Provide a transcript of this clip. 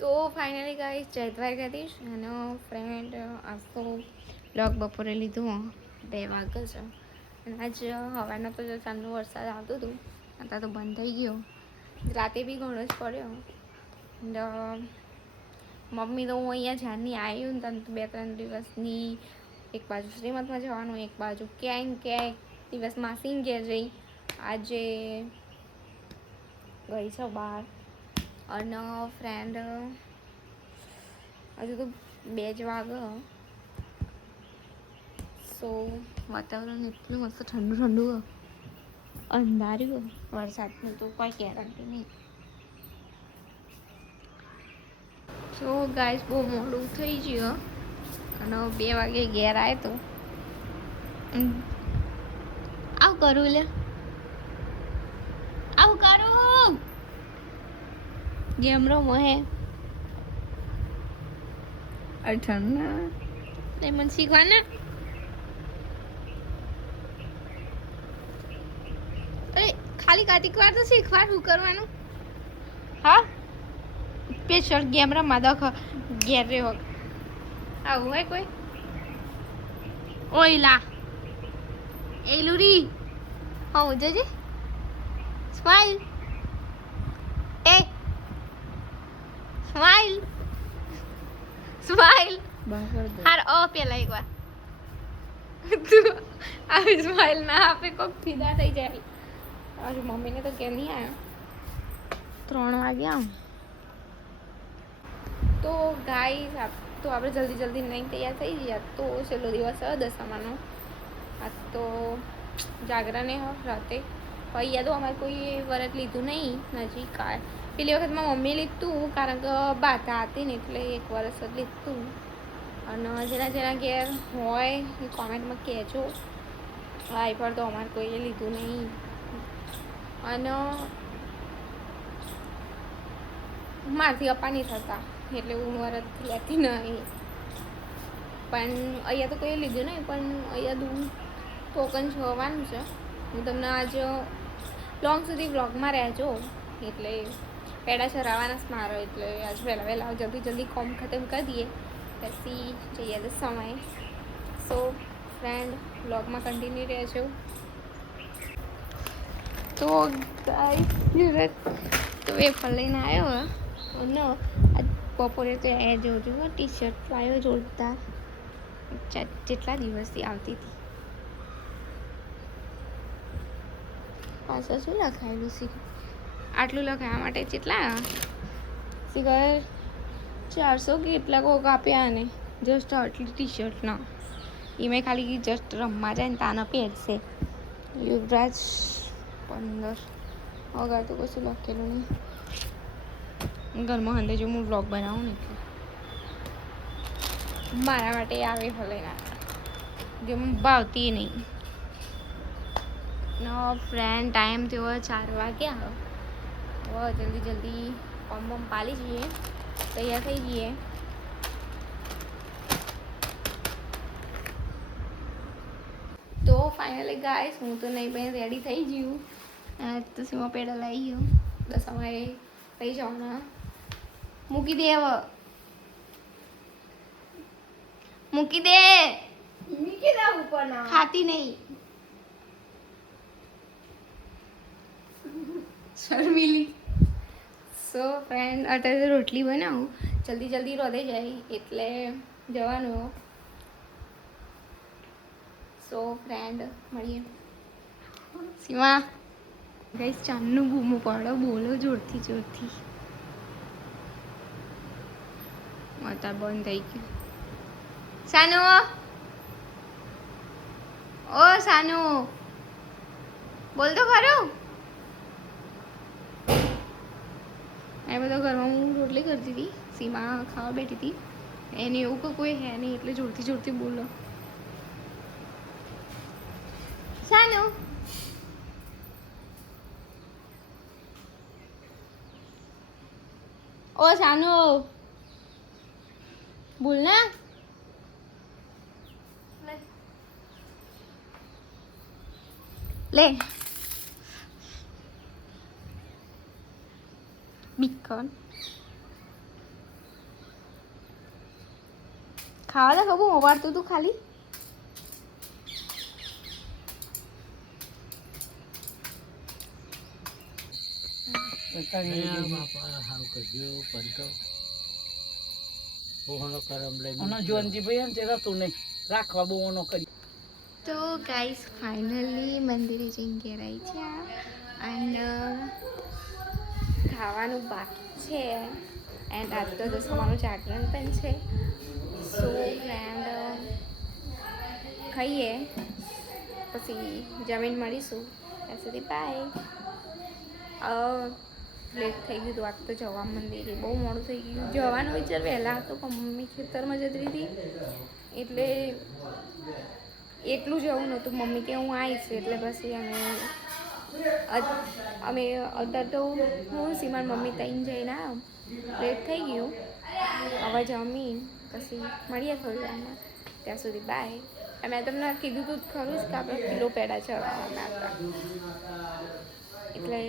તો finally guys જય દ્વારકાધીશ અને ફ્રેન્ડ આજ તો બ્લોગ બપોરે લીધું 2 વાગે છે અને આજ હવારના તો ચાંદનો વરસાદ આવતો હતો અત્યારે તો બંધ થઈ ગયો. રાતે બી ઘણો જ પડ્યો. મમ્મી તો હું અહીંયા જ્યારની આવી ને તને 2-3 દિવસની એક બાજુ શ્રીમંતમાં જવાનું, એક બાજુ ક્યાંય દિવસ માસીને ઘેર જઈ આજે ગઈ છે બહાર. અને ફ્રેન્ડ હજુ તો 2 જ વાગે. સો વાતાવરણ એટલું મસ્ત ઠંડુ અંધાર્યું. વરસાદનું તો કોઈ ગેરંટી નહીં. સો ગાઈસ બહુ મોડું થઈ ગયું અને 2 વાગે ઘેર આવે તો આવું કરું લે આવું કરું જેમ રમો હે અઠાણા તે મને શીખવાના. અરે ખાલી કાતિક વાર તો શીખવા શું કરવાનું. હા સ્પેશિયલ ગેમ રમવા દખ ઘેર રે વગ આવું હોય કોઈ ઓયલા એ લુરી હું જજે સ્માઈલ એ સ્માઈલ સ્માઈલ હાર ઓ પેલા એકવાર તું આવી સ્માઈલ ના આપે કોક ફીદા થઈ જાય. મારી મમ્મીને તો કેમ નહીં આવ્યો 3 વાગ્યા. તો ગાઈસ તો આપણે જલ્દી નહીં તૈયાર થઈ ગયા. તો છેલ્લો દિવસ દશામાનો. આજ તો જાગરણે રાતે અહીંયા તો અમારે કોઈ વરત લીધું નહીં નજીક. પેલી વખતમાં મમ્મી લીધું કારણ કે બાધા હતી ને એટલે 1 વર્ષ જ લીધું. અને જેના ઘેર હોય એ કોમેન્ટમાં કહેજો. આ પર તો અમારે કોઈએ લીધું નહીં. અને મારથી અપ્પા નહીં થતા એટલે હું વરત લેતી નહીં. પણ અહીંયા તો કોઈ લીધું નહીં. પણ અહીંયા દૂર ટોકન જોવાનું છે. હું તમને આજ લોંગ સુધી બ્લોગમાં રહેજો. એટલે પેડા ચરાવવાના જ મારો એટલે આજ વહેલા જલ્દી કોમ ખતમ કરી દઈએ પછી જઈએ તો સમય. સો ફ્રેન્ડ બ્લોગમાં કન્ટિન્યુ રહેજો. તો ગાઈસ તો વેફર લઈને આવ્યો અને બપોરે તો એ જોજો ટી શર્ટ લાવ્યો જોરદાર. જેટલા દિવસથી આવતી હતી. પાછળ શું લખાયેલું છે? આટલું લખાવા માટે કેટલા શિખર 400 કે એટલા કોક આપ્યા ને જસ્ટ આટલી ટી શર્ટના. એમાં ખાલી જસ્ટ રમવા જાય ને તાના પહેરશે. યુવરાજ 15 વગર તો કશું લખેલું નહીં. ઘરમાં હંદે જો હું વ્લોગ બનાવું ને એટલે મારા માટે આવે ભલે ના જે ભાવતી નહીં. નો ફ્રેન્ડ ટાઈમ થયો 4 વાગ્યા. હવે જલ્દી કોમ પાલી જઈએ, તૈયાર થઈ જઈએ. તો ફાઇનલી ગાઈસ હું તો નહીં પણ રેડી થઈ ગયું. તો સીમા પેડા લઈ ગયો. દશામાં લઈ જવાના. મૂકી દે હવે મૂકી દે ઉપર ના ખાતી નહીં શર્મિલી. સો ફ્રેન્ડ અત્યારે રોટલી બનાવું જલ્દી રોધે જાય એટલે જવાનું. સો ફ્રેન્ડ મળીએ. સીમા ગાઈસ ચાંદનું બૂમો પાડો બોલો જોરથી. માતા બંધ થઈ ગયું. સાનુ ઓ સાનુ બોલ તો ખરું. એ બધો ઘરમાં હું રોટલી કરતી હતી. સીમા ખાવા બેઠી હતી. એને એવું કોઈ હે નહીં એટલે જોરથી બોલો. સાનુ ઓ સાનુ બોલ ના. લે બીકન ખાવા તો ખબર મોબાડતું તું ખાલી તો ગાઈસ ફાઇનલી મંદિરે જઈને ઘેર આવી છે એન્ડ ખાવાનું બાકી છે એન્ડ આજ તો દસમાનું જાગરણ પણ છે સો ફ્રેન્ડ ખાઈએ પછી જમીન મળીશું ત્યાં સુધી બાય લેટ થઈ ગયું હતું આજ તો જવા મંદિરે બહુ મોડું થઈ ગયું જવાનો વિચાર વહેલા હતો પણ મમ્મી ખેતરમાં જતી હતી એટલે એટલું જવું નહોતું મમ્મી કે હું આવીશ એટલે પછી અમે અત્યારે તો હું સીમાન મમ્મી તઈને જઈને લેટ થઈ ગયું હવે જમીન પછી મળીએ થોડી વારમાં ત્યાં સુધી બાય મેં તમને કીધું તું ખરું જ કે આપણે કિલો પેડા ચડવાના હતા એટલે